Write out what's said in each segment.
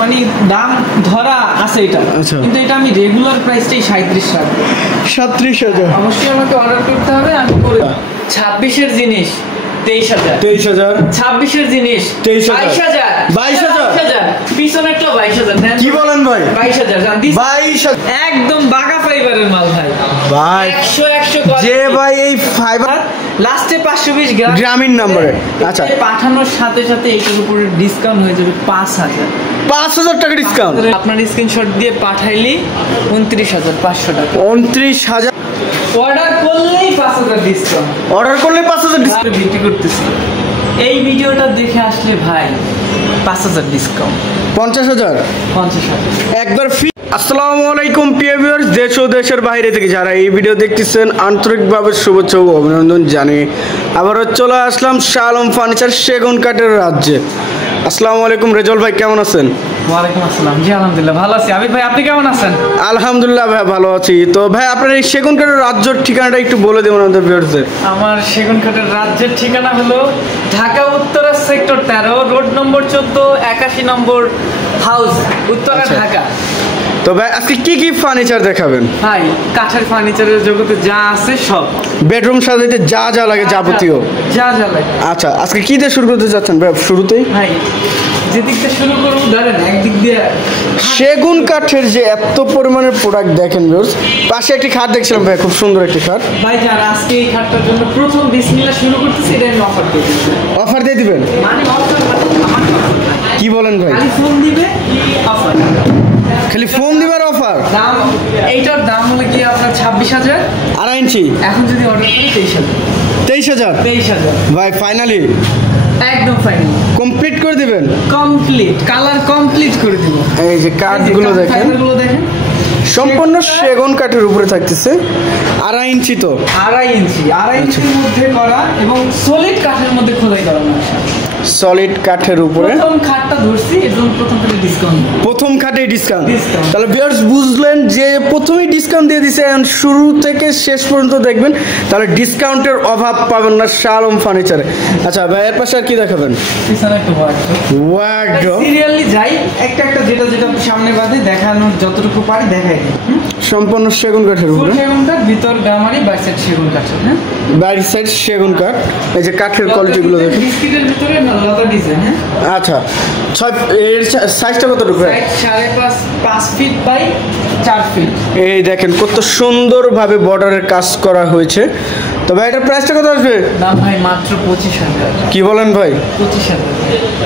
মানে দাম ধরা আছে এটা, কিন্তু এটা আমি রেগুলার প্রাইসটাই 37 রাখবো। 37,000 অবশ্যই আমাকে অর্ডার করতে হবে, আমি করে 26-এর জিনিস 23,000, 26-এর জিনিস 22,000, 22,000, পিছনেরটা 22,000। কি বলেন ভাই? 22,000 একদম বাগা ফাইবারের মাল ভাই। 100 যে ভাই এই ফাইবার লাস্টে 520 গ্রামীণ নম্বরে। আচ্ছা, পাঠানোর সাথে সাথে এইটার উপরে ডিসকাউন্ট হয়ে যাবে 5,000 টাকা ডিসকাউন্ট। আপনার স্ক্রিনশট দিয়ে পাঠাইলি 29,500 টাকা। 29,000 অর্ডার করলেই 5,000 ডিসকাউন্ট। অর্ডার করলে 5,000 ডিসকাউন্ট বিক্রি করতেছি। এই ভিডিওটা দেখে আসলে ভাই 5,000 ডিসকাউন্ট, 50,000 একবার ফ্রি। আসসালামু আলাইকুম প্রিয় ভিউয়ার্স, দেশ ও দেশের বাইরে থেকে যারা এই ভিডিও দেখতেছেন আন্তরিকভাবে শুভেচ্ছা ও অভিনন্দন জানিয়ে আবারও চলে আসলাম শাহ আলম ফার্নিচার সেগুন কাঠের রাজ্যে। আসসালামু আলাইকুম রেজল ভাই, কেমন আছেন? ওয়ালাইকুম আসসালাম। জি আলহামদুলিল্লাহ ভালো আছি। আবিদ ভাই আপনি কেমন আছেন? আলহামদুলিল্লাহ ভাই ভালো আছি। তো ভাই আপনার এই সেগুন কাঠের রাজ্যের ঠিকানাটা একটু বলে দেবেন আমাদের ভিউয়ার্সদের। আমার সেগুন কাঠের রাজ্যের ঠিকানা হলো Dhaka Uttara sector 13, road number 14, 81 নম্বর হাউস, উত্তরা, ঢাকা। তো ভাই আজকে কি কি ফার্নিচার দেখাবেন? ভাই কাঠের ফার্নিচারের জগতে যা আছে সব, বেডরুম সাজাইতে যা যা লাগে যাবতীয় যা যা লাগে। আচ্ছা, আজকে কি দিয়ে শুরু করতে যাচ্ছেন ভাই? শুরুতেই ভাই যেদিক দিয়ে শুরু করবো ধরেন, একদিক দিয়ে সেগুন কাঠের যে এত পরিমাণের প্রোডাক্ট দেখেন ভিউয়ার্স। পাশে একটি খাট দেখছিলাম ভাই, খুব সুন্দর একটি খাট। ভাই যারা আজকে এই খাটটার জন্য প্রথম বিসমিল্লাহ শুরু করতেছি, এটা আমি অফার দিয়ে দিচ্ছি। অফার দিয়ে দিবেন? মানে অফার কি বলেন ভাই? খালি ফোন দিবে অফার, খালি ফোন দিবার অফার। দাম এইটার দাম হলো কি আপনার 26,000, 2.5 ইঞ্চি। এখন যদি অর্ডার করি 23,000। 23,000 ভাই ফাইনালি একদম ফাইনাল কমপ্লিট করে দিবেন? কমপ্লিট কালার কমপ্লিট করে দিব। এই যে কাঠগুলো দেখেন, সম্পূর্ণ সেগুন কাঠের উপরে থাকতেছে। 2.5 ইঞ্চি। তো 2.5 ইঞ্চির মধ্যে করা এবং সলিড কাঠের মধ্যে খোদাই করা। সলিড কাঠের উপরে প্রথম খাটটা ধরছি, এবং প্রথম খাটে ডিসকাউন্ট, প্রথম খাটে ডিসকাউন্ট। তাহলে ভিউয়ার্স বুঝলেন যে প্রথমেই ডিসকাউন্ট দিয়ে দিছে, এখন শুরু থেকে শেষ পর্যন্ত দেখবেন, তাহলে ডিসকাউন্টের অভাব পাবেন না শাহ আলম ফার্নিচারে। আচ্ছা ভাই এর পাশে আর কি দেখাবেন? পিছনে একটা ওয়ার্ডরোব। সিরিয়ালি যাই, একটা একটা যেটা যেটা সামনে বাদে দেখানোর যতটুকু পারি দেখাই দিই। সম্পূর্ণ সেগুন কাঠের উপরে, সেগুন কাঠ, ভিতর গামারি, বাইরে সাইড সেগুন কাঠ। হ্যাঁ, বাইরের সাইড সেগুন কাঠ। এই যে কাঠের কোয়ালিটি গুলো দেখেন, বিস্কিটের ভিতরে লতা ডিজাইন। হ্যাঁ আচ্ছা, এর সাইজটা কতটুকু? 5.5 ফিট বাই 4 ফিট। এই দেখেন কত সুন্দরভাবে বর্ডারের কাজ করা হয়েছে। তো ভাই এটার প্রাইসটা কত আসবে? দাম ভাই মাত্র 25,000। কি বলেন ভাই? 25,000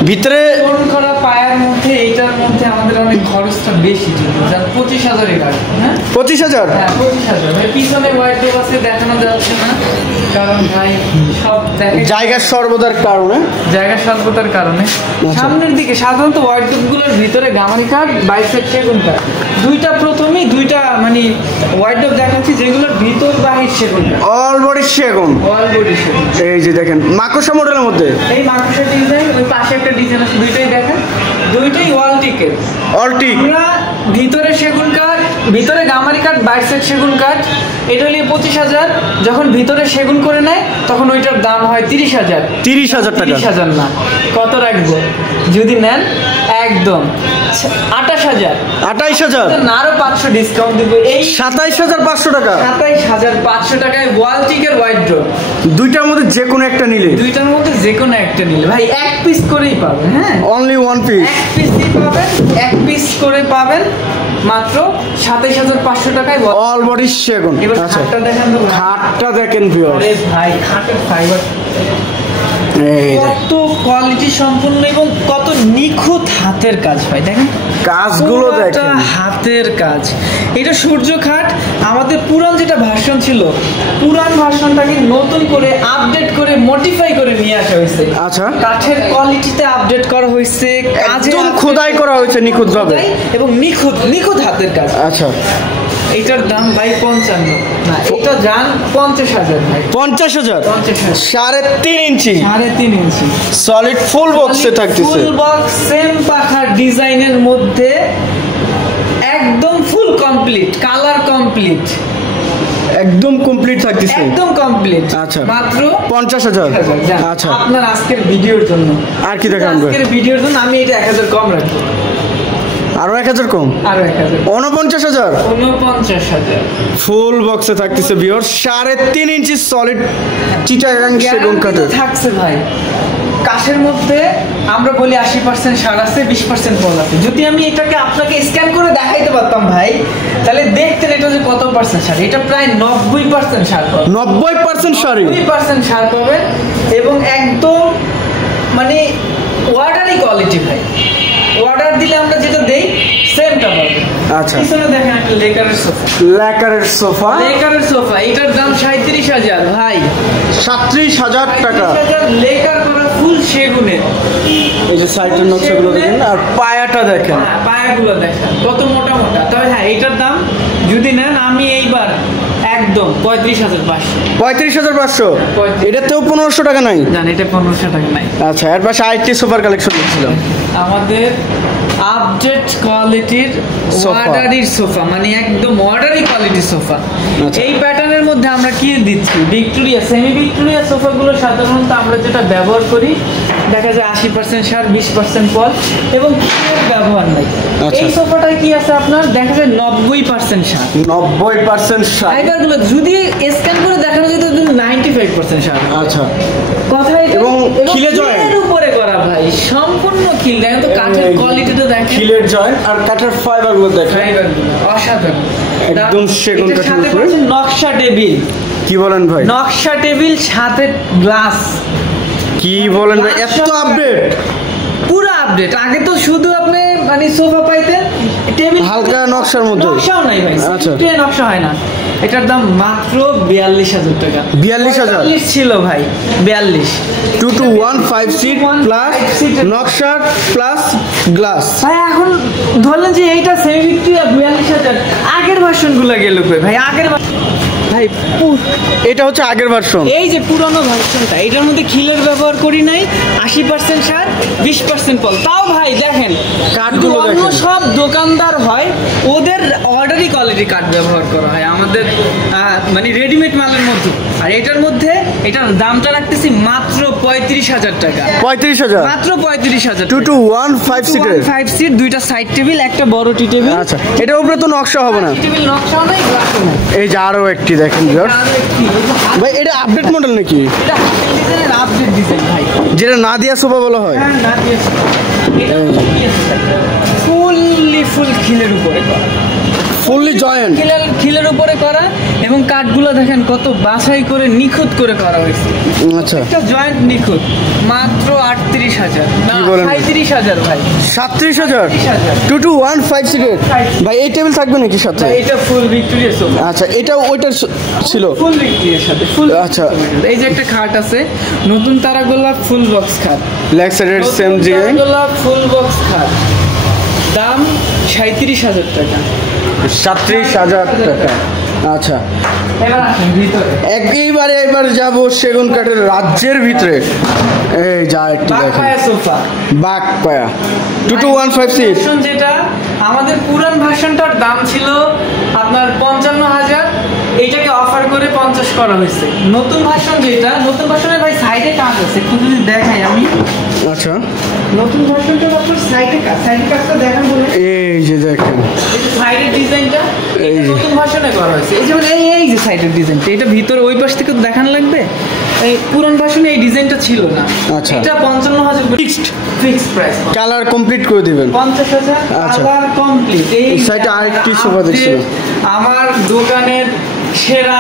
ভিতরে ফোন করা পায়ার মধ্যে এইটার মধ্যে আমাদের অনেক খরচটা বেশি, যদি যার 25,000 এর আছে। হ্যাঁ 25,000। হ্যাঁ 25,000। ভাই পিছনে ওয়ার্ডরোব আছে, দেখানো যাচ্ছে না কারণ ভাই সব জায়গার সর্বদার কারণে, সামনের দিকে সাধারণত ওয়ার্ডরোবগুলোর ভিতরে গামারি কাঠ, বাইরে সাইড সেগুন কাঠ। প্রথমেই দুইটা মানে ওয়ার্ডরোব দেখাচ্ছি যেগুলোর ভিতর বাহির সেগুন কাঠ, অল বডি সেগুন। এই যে দেখেন মাকড়সা মডেলের মধ্যে এই মাকড়সা ডিজাইন, ওই পাশে একটা ডিজাইন আছে, দুইটাই দেখেন, দুইটাই ওয়াল টিকের। আমরা ভিতরে সেগুন কাঠ, ভিতরে গামারি কাঠ, বাইরে সাইড সেগুন কাঠ, এটা হলে 25,000। যখন ভিতরে সেগুন করে নেয় তখন ওইটার দাম হয় 30,000। 30,000 টাকা? 30,000 না, কত রাখবো যদি নেন? একদম 28,000। 28,000 না, আরো 500 ডিসকাউন্ট দিব। এই 27,500 টাকা। 27,500 টাকায় ওয়াল টিকের ওয়ার্ডরোব। দুইটার মধ্যে যে কোনো একটা নিলে, ভাই এক পিস করেই পাবেন। হ্যাঁ অনলি ওয়ান পিস, এক পিসই পাবেন, এক পিস করে পাবেন মাত্র 27,500 টাকায় অল বডি সেগুন। এবার খাটটা দেখেন তো, খাটটা দেখেন ভিউয়ার্স। আরে ভাই খাটের ফাইবার কত কোয়ালিটি সম্পন্ন এবং কত নিখুঁত হাতের কাজ। ভাই দেখেন কাজগুলো দেখেন, হাতের কাজ। এটা সূর্য খাট, আমাদের পুরান যেটা ভার্সন ছিল, পুরান ভার্সনটাকে নতুন করে আপডেট করে মডিফাই করে নিয়ে আসা হয়েছে। আচ্ছা, কাঠের কোয়ালিটিতে আপডেট করা হয়েছে, একদম খোদাই করা হয়েছে নিখুঁত ভাবে এবং নিখুঁত হাতের কাজ। আচ্ছা, এটার দাম ভাই 55 না, এটা জান 50,000 ভাই। 50,000? 3.5 ইঞ্চি, 3.5 ইঞ্চি সলিড ফুল বক্সে থাকতেছে। ফুল বক্স, সেম পাখার ডিজাইনের মধ্যে, একদম ফুল কমপ্লিট, কালার কমপ্লিট, একদম কমপ্লিট থাকতেছে, একদম কমপ্লিট। আচ্ছা, মাত্র 50,000। আচ্ছা, আপনার আজকের ভিডিওর জন্য, আর কি দেখান? আজকের ভিডিওর জন্য আমি এটা 1,000 কম রাখবো। আরো 1000 কম, আরো 1000, 49,000। 49,000 ফুল বক্সে থাকতেছে ভিউয়ার্স, 3.5 ইঞ্চি সলিড চিটাগাং সেগুন কাঠের থাকছে ভাই। কাঠের মধ্যে আমরা বলি 80% সার আছে, 20% পল আছে। যদি আমি এটাকে আপনাকে স্ক্যান করে দেখাইতে পারতাম ভাই, তাহলে দেখতেন এটা যে কত পার্সেন্ট সার। এটা প্রায় 90% সার পাবে, 90% সার, 90% সার পাবে এবং একদম মানে ওয়াটারি কোয়ালিটি ভাই। অর্ডার দিলে আমরা যেটা দেই সেমটা পাবে। আচ্ছা, পিছনে দেখেন একটা লেকারের সোফা, লেকারের সোফা, লেকারের সোফা। এটার দাম 37,000 ভাই, 37,000 টাকা। 37,000 লেকার করা ফুল সেগুনের। এই যে সাইডের নকশাগুলো দেখেন আর পায়াটা দেখেন, পায়াগুলো দেখেন কত মোটা মোটা। তবে হ্যাঁ, এটার দাম যদি নেন আমি এইবার একদম 35,500। 35,500। এটাতেও 1500 টাকা নাই? জান, এটা 1500 টাকা নাই। আচ্ছা, এর পাশে আইটি সোফার কালেকশন দেখছিলাম। আমাদের আপডেট কোয়ালিটির ওয়াটারির সোফা, মানে একদম ওয়াটারি কোয়ালিটির সোফা। এই প্যাটার্নের মধ্যে আমরা কি দিচ্ছি, ভিক্টোরিয়া, সেমি ভিক্টোরিয়া সোফাগুলো সাধারণত আমরা যেটা ব্যবহার করি দেখা যায় 80% সার, 20% পল এবং ব্যবহার নাই। এই সোফাটায় কি আছে আপনার দেখা যায় 90% সার, 90% সার। ফাইবারগুলো যদি স্ক্যান করে দেখানো যেত 95% সার। আচ্ছা, কথা এবং খিলে জয়েন্ট উপরে করা ভাই, সম্পূর্ণ খিল। দেখেন তো কাঠের কোয়ালিটিটা দেখেন, খিলের জয়েন্ট আর কাঠের ফাইবারগুলো দেখেন, ফাইবারগুলো অসাধারণ, একদম সেগুন কাঠের উপরে। নকশা টেবিল, কি বলেন ভাই? নকশা টেবিল সাথে গ্লাস। কি বলেন ভাই, এত আপডেট, পুরো আপডেট। আগে তো শুধু আপনি মানে সোফা পাইতেন টেবিল হালকা নকশার মধ্যে, নকশাও নাই ভাই। আচ্ছা, নকশা হয় না। এটার দাম মাত্র 42,000 টাকা। 42,000 ছিল ভাই, 42। 2 to 1 5 সিট প্লাস নকশা প্লাস গ্লাস। ভাই এখন ধরলেন যে এইটা সেমি ভিক্টোরিয়া 42,000, আগের ভার্সনগুলো গেল কই ভাই? আগের ভাই এটা হচ্ছে আগের ভার্সন। এই যে পুরনো ভার্সনটা, এটার মধ্যে খিলের ব্যবহার করি নাই, 80% সার, 20% পল। তাও ভাই দেখেন কাঠগুলো, অন্য সব দোকানদার হয় ওদের অর্ডারি কোয়ালিটি কাঠ ব্যবহার করা হয়, আমাদের মানে রেডিমেড মালের মধ্যে। আর এটার মধ্যে এটার দামটা রাখতেছি মাত্র 35,000 টাকা। 35,000 মাত্র 35,000। 2 to 1 5 সিটের, 5 সিট, দুইটা সাইড টেবিল, একটা বড় টি টেবিল। আচ্ছা, এটার উপরে তো নকশা হবে না, টেবিল নকশা নাই, গ্লাসও নাই। এই যে আরো একটি দেখেন ভাই, এটা আপডেট মডেল নাকি? এটা ডিজাইনের আপডেট ডিজাইন ভাই, যেটা নাদিয়া সোফা বলা হয়। হ্যাঁ, নাদিয়া সোফা। এটা ফুল খিলের উপরে করা, ফুললি জয়েন্ট, খিলের উপরে করা এবং কাঠগুলো দেখেন কত বাছাই করে নিখুঁত করে করা হয়েছে। আচ্ছা, একটা জয়েন্ট নিখুঁত। মাত্র 38,000 না 37,000 ভাই, 37,000। 2 to 1 5 সিটের ভাই। এই টেবিল থাকবে নাকি সাথে? এটা ফুল ভিক্টোরিয়া সোফা। আচ্ছা, এটা ওইটার ছিল ফুল ভিক্টোরিয়ার সাথে ফুল। আচ্ছা, এই যে একটা খাট আছে নতুন তারাগোল্লা ফুল বক্স খাট, লেগ সাইডের সেম জায়গায় তারাগোল্লা ফুল বক্স খাট, দাম 37,000 টাকা। 37,000 টাকা। আচ্ছা, একেবারে এবার যাব সেগুন কাঠের রাজ্যের ভিতরে। এই যা একটি দেখেন, সোফা বাগপায়া 2 to 1 5 সিট। যেটা আমাদের পুরান ভার্সনটার দাম ছিল আপনার 55,000, এইটাকে অফার করে 50 করা হয়েছে। নতুন ভার্সন যেটা, নতুন ভার্সনের ভাই সাইডে কাজ আছে, একটু যদি দেখাই আমি। আচ্ছা, নতুন ভার্সনটা আপনার সাইডে কাজটা দেখান বলে, এই যে দেখেন সাইডের ডিজাইনটা এই নতুন ভার্সনে করা হয়েছে। এই যেমন এই যে সাইডের ডিজাইনটা, এটা ভিতরে ওই পাশ থেকে দেখান লাগবে। এই পুরান ভার্সনে এই ডিজাইনটা ছিল না। আচ্ছা, এটা 55,000 ফিক্সড প্রাইস। কালার কমপ্লিট করে দিবেন 50,000 কালার কমপ্লিট। এই সাইডে আরেকটি সোফা দেখছিলাম, আমার দোকানের সেরা,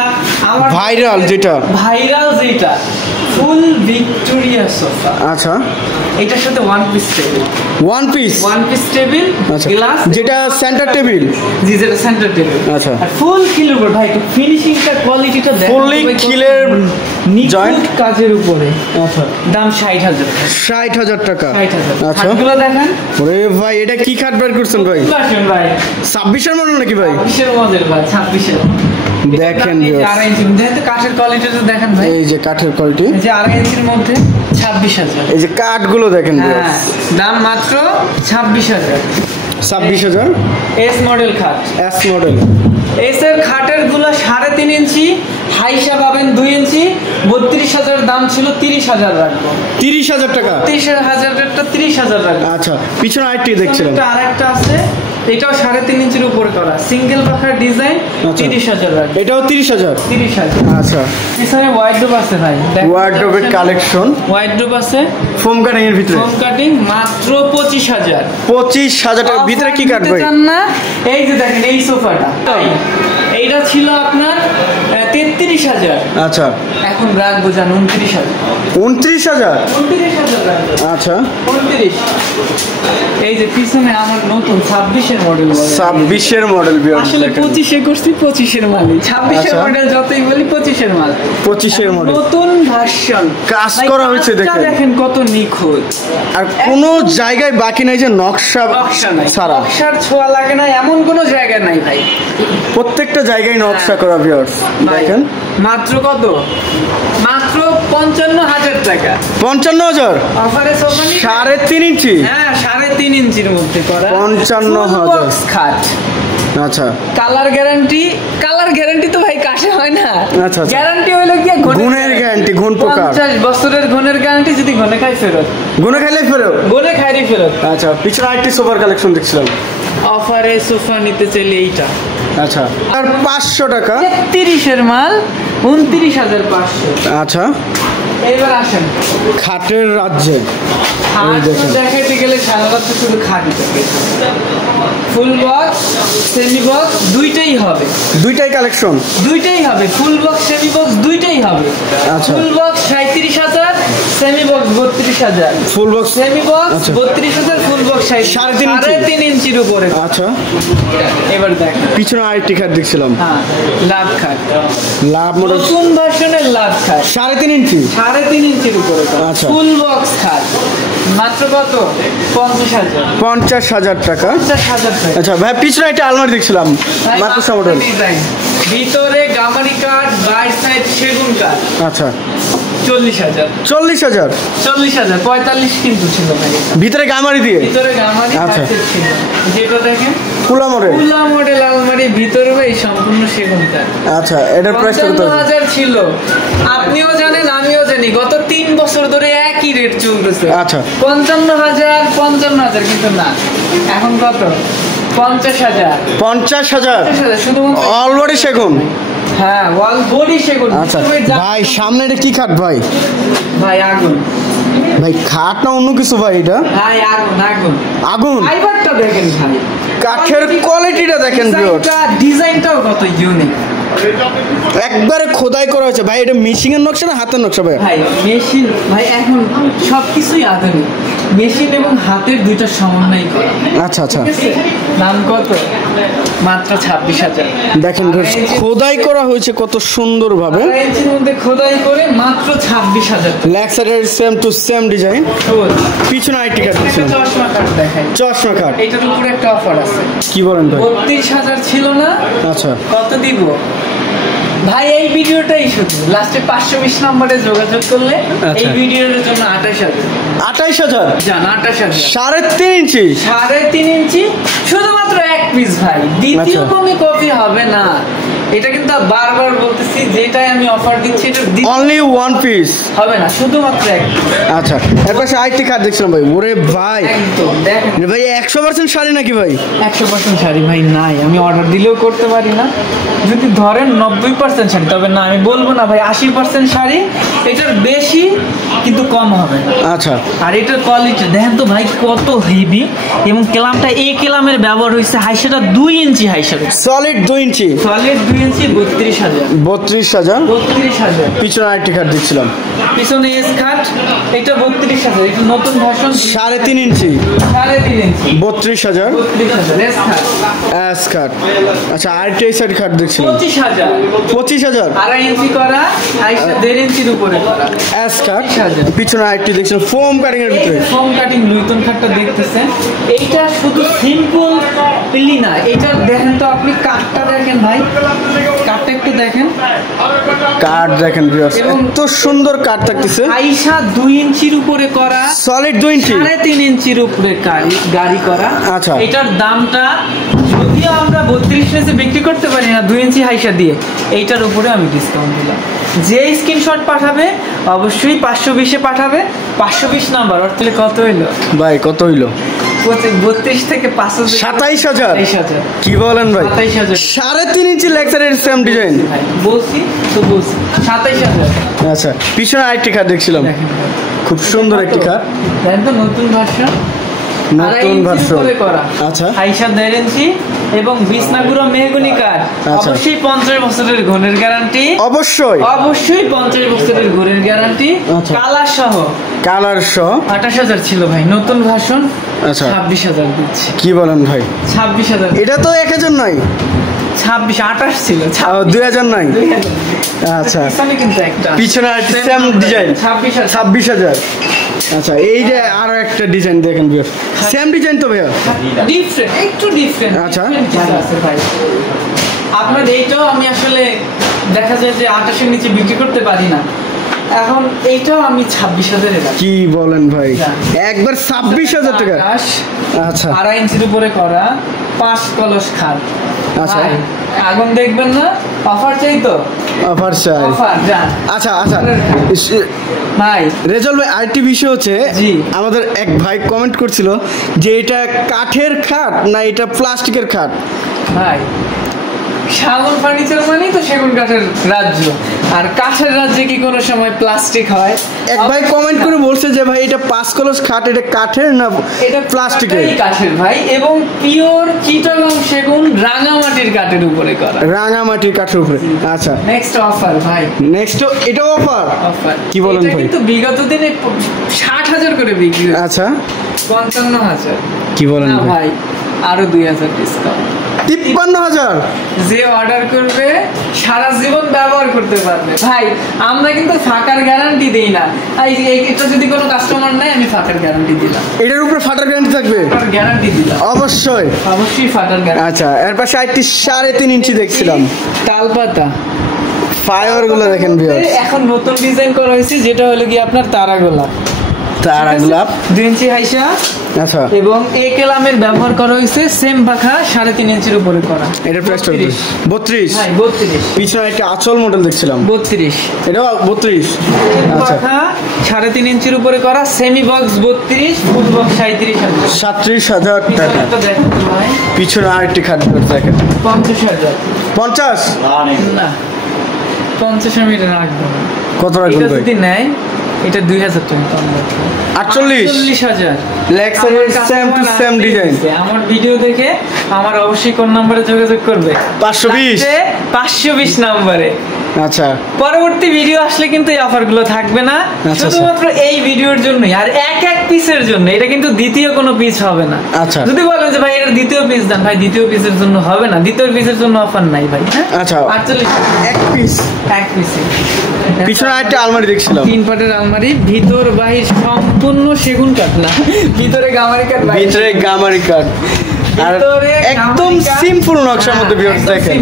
আমার ভাইরাল যেটা ফুল ভিক্টোরিয়া সোফা। আচ্ছা, এটার সাথে ওয়ান পিস টেবিল, আচ্ছা, গ্লাস, যেটা সেন্টার টেবিল। জি, যেটা সেন্টার টেবিল। আচ্ছা, ফুল খিলের উপর ভাই, ফিনিশিংটা কোয়ালিটিটা দেখেন, ফুললি খিলের জয়েন্ট কাজের উপরে। আচ্ছা, দাম 60,000 টাকা। 60,000। আচ্ছা, এগুলো দেখেন। ওরে ভাই, এটা কি খাট বের করছেন ভাই? ভাই 26 এর মডেল নাকি ভাই? 26 এর মডেল ভাই, 26 এর। দেখেন কাঠের কোয়ালিটিটা দেখেন ভাই, এই যে কাঠের কোয়ালিটি, এই যে 2.5 ইঞ্চির মধ্যে 26,000। এই যে কাঠগুলো দেখেন, দাম মাত্র 26,000। 26,000 এস মডেল খাট। S model. এস এর খাটের গুলো 3.5 ইঞ্চি, হাইসা পাবেন 2 ইঞ্চি। 32,000 দাম ছিল, 30,000 রাখবো। 30,000 টাকা? 30,000 রাখবো। আচ্ছা, পিছনে আরেকটি দেখছিলাম। আরেকটা আছে, এটাও 3.5 ইঞ্চির উপরে করা, সিঙ্গেল পাখার ডিজাইন, 30,000 রাখবো। এটাও 30,000? 30,000। আচ্ছা, পিছনে ওয়াইড্রোব আছে ভাই, ওয়ার্ডরোবের কালেকশন। ওয়াইড্রোব আছে ফোম কাটিং এর ভিতরে। ফোম কাটিং মাত্র 25,000। 25,000 টাকা ভিতরে কি কাটবে? চান না? এই যে দেখেন এই সোফাটা, এইটা ছিল আপনার 33,000। আচ্ছা, এখন রাখবো জান 29,000। 29,000? 29,000 রাখবো। আচ্ছা, 29। এই যে পিছনে আমার নতুন 26-এর মডেল। 26-এর মডেল। আসলে 25-এ করছি, 25-এর মাল। 26-এর মডেল যতই বলি 25-এর মাল। 25-এর মডেল নতুন ভার্সন, কাজ করা হয়েছে দেখেন কত নিখুঁত। আর কোনো জায়গায় বাকি নাই যে নকশা ছাড়া, নকশার ছোঁয়া লাগে না এমন কোনো জায়গা নাই ভাই, প্রত্যেকটা জায়গায় নকশা করা। ভিউয়ার্স দেখেন মাত্র কত, মাত্র 55,000 টাকা। 55,000 অফারে সোফা 3.5 ইঞ্চি? হ্যাঁ, 3.5 ইঞ্চির মধ্যে করা 55,000 খাট। আচ্ছা, কালার গ্যারান্টি তো ভাই কাশে হয় না। আচ্ছা, গ্যারান্টি হইলো কি গুণের গ্যারান্টি, গুণ প্রকার 50 বছরের গুণের গ্যারান্টি, যদি গুণে খাই ফেরত, গুণে খাইলে ফেরত, গুণে খাইলে ফেরত। আচ্ছা, পিছনে আরেকটি সোফার কালেকশন দেখছিলাম। অফারে সোফা নিতে চাইলে এইটা। আচ্ছা, আর 500 টাকা। 30-এর মাল 29,500। আচ্ছা, এবার আসেন খাটের রাজ্যে। দেখাইতে গেলে সারা রাত শুধু খাটই থাকে। ফুল বক্স সেমি বক্স দুইটাই হবে, দুইটাই কালেকশন, দুইটাই হবে। ফুল বক্স সেমি বক্স দুইটাই হবে। আচ্ছা, full box 37,000, semi box 32,000। Full box semi box 32,000, full box 3.5 ইঞ্চির উপরে। আচ্ছা, এবার দেখ পিছনে আরেকটি খাট দেখছিলাম। হ্যাঁ, লাভ খাট, লাভ মডেল, নতুন ভার্সনের লাভ খাট, 3.5 ইঞ্চি, 3.5 ইঞ্চির উপরে। আচ্ছা, ফুল বক্স খাট মাত্র কত, 50,000। 50,000 টাকা। 50,000 টাকা। আচ্ছা ভাই, পিছনে একটা আলমারি দেখছিলাম, মাত্র মডেল, ভিতরে গামারি কাঠ, বাইর সাইড সেগুন কাঠ। আচ্ছা, 40,000। 40,000? 40,000, 45 কিন্তু ছিল ভাই। ভিতরে গামারি দিয়ে? ভিতরে গামারি কাঠের ছিল। যেটা দেখেন পুলা মডেল আলমারি, ভিতরে ভাই সম্পূর্ণ সেগুন কাঠ। আচ্ছা, এটার প্রাইস কত? 55,000 ছিল। আপনিও জানেন আমিও জানি, গত 3 বছর ধরে একই রেট চলতেছে। আচ্ছা, 55,000 কিন্তু না, এখন কত, 50,000। 50,000 শুধুমাত্র অলরেডি সেগুন? হ্যাঁ, ওয়াল বডি সেগুন। আচ্ছা ভাই, সামনে এটা কি খাট ভাই? ভাই আগুন ভাই, খাট না অন্য কিছু ভাই? এটা ভাই আগুন আগুন আগুন। ফাইবারটা দেখেন ভাই, কাঠের কোয়ালিটিটা দেখেন, ডিজাইনটাও কত ইউনিক, একবারে খোদাই করা হয়েছে ভাই। এটা মেশিং এর নকশা না হাতের নকশা ভাই? ভাই মেশিন ভাই, এখন সবকিছুই আধুনিক, মেশিন এবং হাতের দুইটা সমন্বয় করা। আচ্ছা আচ্ছা, দাম কত, মাত্র 26,000। দেখেন খোদাই করা হয়েছে কত সুন্দর ভাবে, ইঞ্চির মধ্যে খোদাই করে মাত্র 26,000। লেগ সাইডের সেম টু সেম ডিজাইন। পিছনে আইটি কাট দিচ্ছেন, চশমা কাট দেখাই, চশমা কাট। এটার উপরে একটা অফার আছে। কি বলেন ভাই? 32,000 ছিল না? আচ্ছা, কত দিব ভাই? এই ভিডিওটাই শুধু লাস্টে 520 নম্বরে যোগাযোগ করলে এই ভিডিওর জন্য 28,000। 28,000 জান, 28,000। 3.5 ইঞ্চি, 3.5 ইঞ্চি, শুধুমাত্র এক পিস ভাই, দ্বিতীয় কোনো কপি হবে না। এটা কিন্তু বারবার বলতেছি, যেটাই আমি অফার দিচ্ছি এটা অনলি ওয়ান পিস হবে না, শুধুমাত্র এক। আচ্ছা, এরপর আইটি কাট দেখছিলাম ভাই। ওরে ভাই, একদম দেখেন ভাই 100% শাড়ি নাকি ভাই? 100% শাড়ি ভাই নাই, আমি অর্ডার দিলেও করতে পারি না। যদি ধরেন 90% শাড়ি, তবে না, আমি বলবো না ভাই 80% শাড়ি, এটার বেশি কিন্তু কম হবে। আচ্ছা, আর এটার কোয়ালিটি দেখেন তো ভাই কত হেভি, এবং কেলামটা এই কেলামের ব্যবহার হয়েছে, হাইসাটা 2 ইঞ্চি, হাইসাটা সলিড 2 ইঞ্চি, সলিড 2 ইঞ্চি, 32,000। 32,000। পিছনে আইটি কাট দিচ্ছিলাম, পিছনে এস খাট, এটা 32,000। এটা নতুন ভার্সন, 3.5 ইঞ্চি, 3.5 ইঞ্চি, 32,000। 32,000 এস খাট। এস কাট। আচ্ছা, আইটি সাইড কাট দেখছিলাম, 25,000। 25,000। 2.5 ইঞ্চি করা, হাইসা 1.5 ইঞ্চির উপরে করা এস কাট। পিছনে আইটি দেখছিলাম ফোম কাটিং এর ভিতরে, ফোম কাটিং লুইতন খাটটা দেখতেছেন। এইটা শুধু সিম্পল পিলি না, এটা দেখেন তো আপনি কাঠটা দেখেন ভাই, কাঠটা একটু দেখেন, কাঠ দেখেন ভিউয়ার্স, এত সুন্দর কাঠ থাকতেছে। আইসা 2 ইঞ্চির উপরে করা, সলিড 2 ইঞ্চি, 3.5 ইঞ্চির উপরে গাড়ি করা। আচ্ছা, এটার দামটা যদিও আমরা 32 ইঞ্চি বিক্রি করতে পারি না 2 ইঞ্চি হাইসা দিয়ে, এইটার উপরে আমি ডিসকাউন্ট দিলাম। যে স্ক্রিনশট পাঠাবে অবশ্যই 520-এ পাঠাবে, 520 নাম্বার। অর্থাৎ কত হইলো ভাই? কত হইলো? 32 থেকে 27,000। কি বলেন ভাই? 27,000, 3.5 ইঞ্চি লেক্সারের সেম ডিজাইন বলছি তো, বলছি 27,000। আচ্ছা, পিছনে আরেকটি কাঠ দেখছিলাম, খুব সুন্দর একটি কাঠ, দেখেন তো, নতুন ভার্সন, নতুন ভার্সন। আচ্ছা, হাইসা 1.5 ইঞ্চি এবং বিছনাগুড়া মেহগনি কাঠ। অবশ্যই 50 বছরের ঘনের গ্যারান্টি, অবশ্যই 50 বছরের ঘনের গ্যারান্টি, কালার সহ। 28,000 ছিল ভাই, নতুন ভার্সন। আচ্ছা, 26,000 দিচ্ছি। কি বলেন ভাই? 26,000। এটা তো 1,000 নয়, 28 ছিল, 2,000 নয়। আচ্ছা, কিন্তু একটা পিছনে সেম ডিজাইন, 26,000। আচ্ছা, এই যে আরো একটা ডিজাইন দেখেন, সেম ডিজাইন তো ভাইয়া, ডিফারেন্ট, একটু ডিফারেন্ট। আচ্ছা, আছে ভাই আপনার এইটাও আমি আসলে দেখা যায় যে 28-এর নিচে বিক্রি করতে পারি না, এখন এইটাও আমি 26,000-এ রাখি। কি বলেন ভাই? একবার 26,000 টাকা। আচ্ছা, 2.5 ইঞ্চির উপরে করা 5 কলস খাট। আচ্ছা, আগুন দেখবেন না, অফার চাই তো, অফার চাই, অফার যান। আচ্ছা আচ্ছা ভাই, রেজাল্ট ভাই, আরেকটি বিষয় হচ্ছে, আমাদের এক ভাই কমেন্ট করছিল যে এটা কাঠের খাট না এটা প্লাস্টিকের খাট। ভাই, শালন ফার্নিচার মানেই তো সেগুন কাঠের রাজ্য, আর কাঠের রাজ্যে কি কোনো সময় প্লাস্টিক হয়? এক ভাই কমেন্ট করে বলছে যে ভাই এটা 5 কলস খাট, এটা কাঠের না এটা প্লাস্টিকের? কাঠের ভাই, এবং পিওর চিটাগং সেগুন রাঙামাটির কাঠের উপরে করা, রাঙামাটির কাঠের উপরে। আচ্ছা, নেক্সট অফার ভাই, নেক্সট এটা অফার। কি বলেন ভাই? কিন্তু বিগত দিনে 60,000 করে বিক্রি, আচ্ছা 55,000। কি বলেন ভাই? আরো 2,000 ডিসকাউন্ট, 53,000। যে অর্ডার করবে সারা জীবন ব্যবহার করতে পারবে। ভাই, আমরা কিন্তু ফাটার গ্যারান্টি দেই না, এটা যদি কোনো কাস্টমার নেয় আমি ফাটার গ্যারান্টি দিলাম। এটার উপরে ফাটার গ্যারান্টি থাকবে? গ্যারান্টি দিলাম, অবশ্যই ফাটার গ্যারান্টি। আচ্ছা, এর পাশে আরেকটি 3.5 ইঞ্চি দেখছিলাম, তালপাতা ফায়ার গুলো দেখেন ভিউয়ার্স, এখন নতুন ডিজাইন করা হয়েছে, যেটা হলো কি আপনার তারা গোলাপ। 2 ইঞ্চি হাইসা। আচ্ছা, এবং এই কেলামের ব্যবহার করা হয়েছে সেম পাখা 3.5 ইঞ্চির উপরে করা। এটা প্রাইস 32। ভাই 32। পিছনে একটা আঁচল মডেল দেখছিলাম, 32। এটাও 32। আচ্ছা, পাখা 3.5 ইঞ্চির উপরে করা, সেমি বক্স 32, ফুল বক্স 37,000 টাকা। পিছনে আরেকটি খাট দেখেন, 50,000। 50 না, 50 আমি এটা রাখবো না। কত রাখবেন ভাই? যদি নেয় এটা 2,000 টাকা কম রাখবো, 48,000। লেক্সারের সেম টু সেম ডিজাইন। আমার ভিডিও দেখে আমার অবশ্যই কোন নম্বরে যোগাযোগ করবে? 520 নম্বরে। আচ্ছা, পরবর্তী ভিডিও আসলে কিন্তু এই অফারগুলো থাকবে না, শুধুমাত্র এই ভিডিওর জন্যই, আর এক পিসের জন্য। এটা কিন্তু দ্বিতীয় কোনো পিস হবে না। আচ্ছা, যদি বলেন যে ভাই এটা দ্বিতীয় পিস দেন, ভাই দ্বিতীয় পিসের জন্য হবে না, দ্বিতীয় পিসের জন্য অফার নাই ভাই। আচ্ছা, 48 এক পিসে। পিছনে একটা আলমারি দেখছিলাম, 3 পাটের আলমারি, ভিতর বাহির সম্পূর্ণ সেগুন কাঠ না, ভিতরে গামারি কাঠ, ভিতরে গামারি কাঠ, আর একদম সিম্পল নকশার মধ্যে ভিউয়ার্স দেখেন।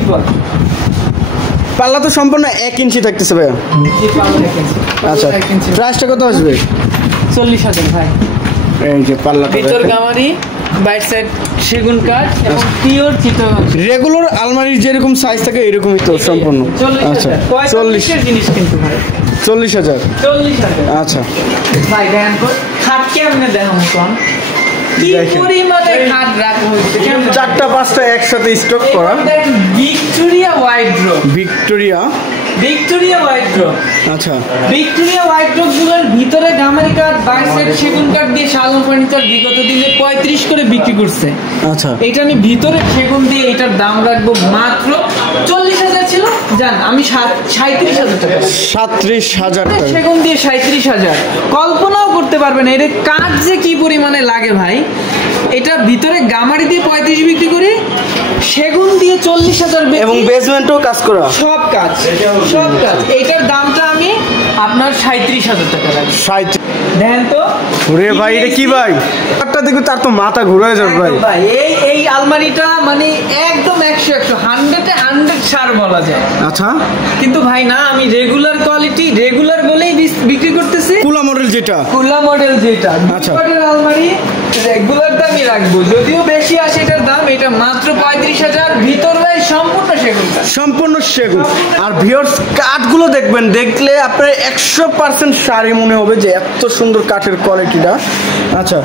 পাল্লা তো সম্পূর্ণ 1 ইঞ্চি থাকতেছে ভাই। আচ্ছা, প্রাইসটা কত আসবে? 40,000 ভাই। এই যে পাল্লাটা, ভিতর গামারি, বাইট সাইড সেগুন কাঠ এবং পিওর চিটাগং। রেগুলার আলমারির যেরকম সাইজ থাকে এরকমই তো সম্পূর্ণ। আচ্ছা, 40 এর জিনিস কিন্তু ভাই, 40,000। আচ্ছা ভাই, দেখেন খাট কেমনে দেখো কোন কি পরিমাণে খাট রাখা হয়েছে, 4টা 5টা একসাথে স্টক করা। ভিক্টোরিয়া ওয়াইড্রপ। আচ্ছা, ভিক্টোরিয়া ওয়াইড্রপ গুলোর ভিতরে গামারি কাঠ, বাইট সাইড সেগুন কাঠ দিয়ে শালন ফার্নিচার বিগত দিনে 35 করে বিক্রি করছে। আচ্ছা, এটা আমি ভিতরে সেগুন দিয়ে এটার দাম রাখবো মাত্র 40,000 ছিল, জান আমি 37,000 টাকা। 37,000 টাকা সেগুন দিয়ে 37,000, কল্পনাও করতে পারবেন এর কাঠ যে কি পরিমাণে লাগে ভাই। এটা ভিতরে গামারি দিয়ে 35 বিক্রি করি, সেগুন দিয়ে 40,000, এবং বেসমেন্টও কাজ করা, সব কাজ। এইটার দামটা আমি আপনার 37,000 টাকা রাখবো। দেখেন তো ওরে ভাই এটা কি ভাই একটা দেখো তার তো মাথা ঘুরে যাবে ভাই ভাই এই আলমারিটা মানে একদম 100 100 100 সার বলা যায়। আচ্ছা কিন্তু ভাই না আমি রেগুলার কোয়ালিটি রেগুলার বলেই বিক্রি করতেছি। কুলা মডেল যেটা আচ্ছা আলমারি রেগুলার দামই রাখবো, যদিও বেশি আসে এটার দাম। এটা মাত্র 35,000, ভিতর ভাই সম্পূর্ণ সেগুন। আর ভিউয়ার্স কাঠগুলো দেখবেন, দেখলে আপনার 100% শাড়ি মনে হবে যে এত সুন্দর কাঠের কোয়ালিটিটা। আচ্ছা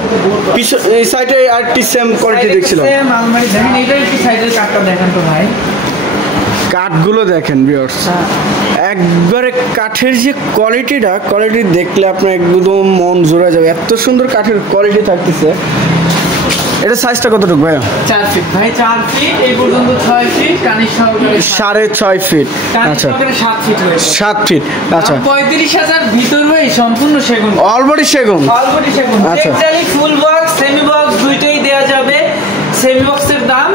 এই সাইডে আরেকটি সেম কোয়ালিটি দেখছিলাম। সেম আলমারি দেখেন, এটা একটু সাইডের কাঠটা দেখেন তো ভাই, কাঠগুলো দেখেন ভিউয়ার্স, একবারে কাঠের যে কোয়ালিটি দেখলে আপনার একদম মন জোড়া যাবে, এত সুন্দর কাঠের কোয়ালিটি থাকতেছে। এটা সাইজটা কতটুকু ভাই? 4 ফিট ভাই, 4 ফিট এই পর্যন্ত 6 ফিট কানিশ সহকারে 6.5 ফিট। আচ্ছা 7 ফিট। আচ্ছা 35,000 ভিতর ভাই সম্পূর্ণ সেগুন, অলরেডি সেগুন। আচ্ছা ফুল বক্স সেমি বক্স দুইটাই দেয়া যাবে। সেমি বক্সের দাম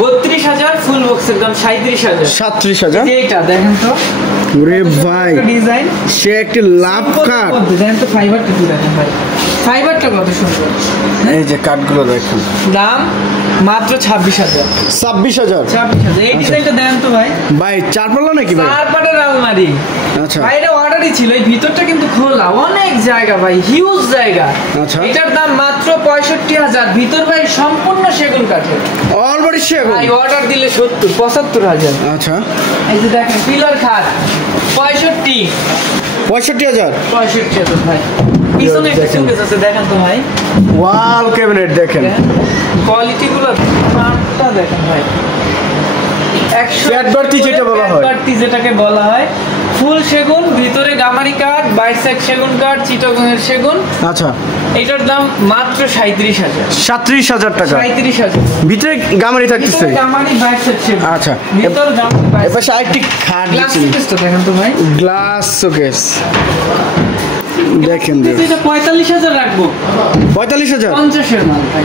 32,000, ফুল বক্সের দাম 37,000। এইটা দেখেন তো ওরে ভাই ডিজাইন, সে একটি লাভ কাট দেখেন তো, ফাইবারটা কি দেখেন ভাই, ফাইবারটা কত সুন্দর। এই যে কাটগুলো দেখেন, দাম মাত্র 26,000। এই ডিজাইনটা দেখেন তো ভাই, চার পাল্লা নাকি ভাই? 4 পাটের আলমারি। আচ্ছা বাইরে অর্ডারই ছিল, এই ভিতরটা কিন্তু খোলা, অনেক জায়গা ভাই, হিউজ জায়গা। আচ্ছা এটার দাম মাত্র 65,000, ভিতর ভাই সম্পূর্ণ সেগুন কাঠের, অলরেডি সেগুন। ভাই অর্ডার দিলে 75,000। আচ্ছা এই যে দেখেন পিলার খাট 65,000 ভাই। পিছনে একটা শোকেস আছে দেখেন তো ভাই, ওয়াল ক্যাবিনেট দেখেন, কোয়ালিটি গুলো কাঠটা দেখেন ভাই, 100 যেটাকে বলা হয় ফুল সেগুন, ভিতরে গামারি কাঠ, বাইর সাইড সেগুন কাঠ, চিটাগংয়ের সেগুন। আচ্ছা এটার দাম মাত্র 37,000 টাকা। 37,000 ভিতরে গামারি থাকতেছে, গামারি বাইর সাইড সেগুন। আচ্ছা ভিতর গামারি বাইর এপাশে আরেকটি খাট দিচ্ছি, দেখেন তো ভাই, গ্লাস শোকেস দেখেন। এটা 45,000 রাখবো। 45,000 50-এর মাল ভাই,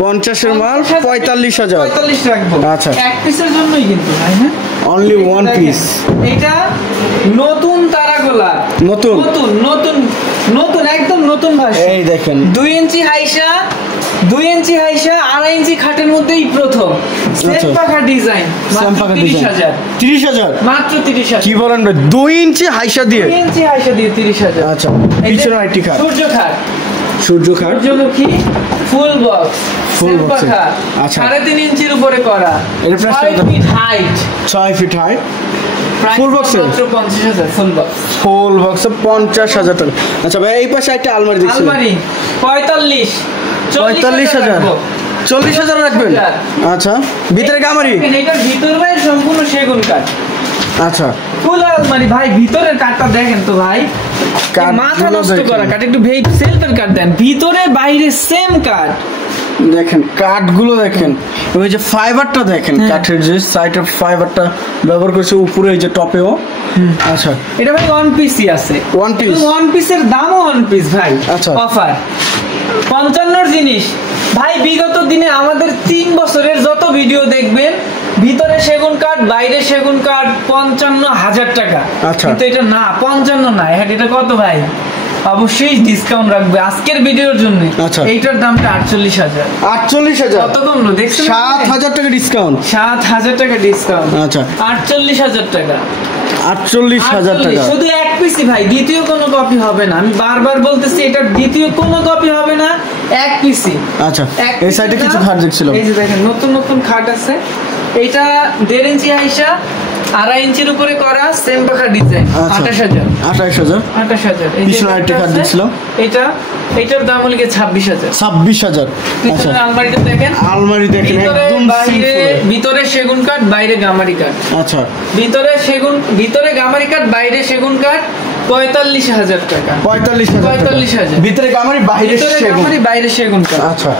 50-এর মাল 45,000 রাখবো। আচ্ছা এক পিসের জন্যই কিন্তু ভাই, হ্যাঁ অনলি ওয়ান পিস। এটা নতুন তারাগোলা, নতুন একদম নতুন ভাষা। এই দেখেন 2 ইঞ্চি হাইসা 2.5 ইঞ্চি খাটের মধ্যেই প্রথম সেমপাখা ডিজাইন, 30,000 মাত্র 30,000। কি বলেন ভাই, 2 ইঞ্চি হাইসা দিয়ে 30,000। আচ্ছা পিছনে আরেকটি খাট, সূর্যমুখী ফুল বক্স, সেমপাখা। আচ্ছা 3.5 ইঞ্চির উপরে করা, 6 ফিট হাইট, ফুল বক্সে মাত্র 50,000। ফুল বক্সে 50,000 টাকা। আচ্ছা ভাই এই পাশে একটা আলমারি দেখছি, আলমারি 45,000 40,000 রাখবেন। আচ্ছা ভিতরে গামারি, এটার ভিতর ভাই সম্পূর্ণ সেগুন কাঠ। আচ্ছা ফুল আলমারি ভাই, ভিতরের কাঠটা দেখেন তো ভাই, মাথা নষ্ট করা কাঠ, একটু ভেই সেলফের কাঠ দেন, ভিতরে বাইরে সেম কাঠ দেখেন, কাঠগুলো দেখেন, ওই যে ফাইবারটা দেখেন, কাঠের যে সাইডের ফাইবারটা ব্যবহার করছে উপরে এই যে টপেও। আচ্ছা এটা ভাই ওয়ান পিসই আছে, ওয়ান পিসের দামও ওয়ান পিস ভাই। আচ্ছা অফার 55 জিনিস ভাই, বিগত দিনে আমাদের 3 বছরের যত ভিডিও দেখবেন, ভিতরে সেগুন কাঠ বাইরে সেগুন কাঠ 55,000 টাকা। আচ্ছা কিন্তু এটা না 55 না, এটা কত ভাই, অবশ্যই ডিসকাউন্ট রাখবে আজকের ভিডিওর জন্য। আচ্ছা এইটার দামটা 48,000। কত কমলো দেখছেন, 7,000 টাকা ডিসকাউন্ট, 7,000 টাকা ডিসকাউন্ট। আচ্ছা 48,000 টাকা, 48,000 টাকা শুধু এক পিসি ভাই, দ্বিতীয় কোনো কপি হবে না, আমি বারবার বলতেছি, এটার দ্বিতীয় কোনো কপি হবে না, এক পিসি। আচ্ছা এই সাইডে কিছু খাট দেখছিল, এই যে দেখেন নতুন খাট আছে, এটা 1.5 ইঞ্চি হাইসা 2.5 ইঞ্চির উপরে করা সেমপাখা ডিজাইন, 28,000। এই যে আরেকটা খাট দেখছিলাম, এটার দাম হলো 26,000। আচ্ছা আলমারিটা দেখেন, একদম ভিতরে সেগুন কাঠ বাইরে গামারি কাঠ। আচ্ছা ভিতরে গামারি কাঠ বাইরে সেগুন কাঠ 45,000 টাকা। 45,000 ভিতরে গামারি বাইরে সেগুন কাঠ। আচ্ছা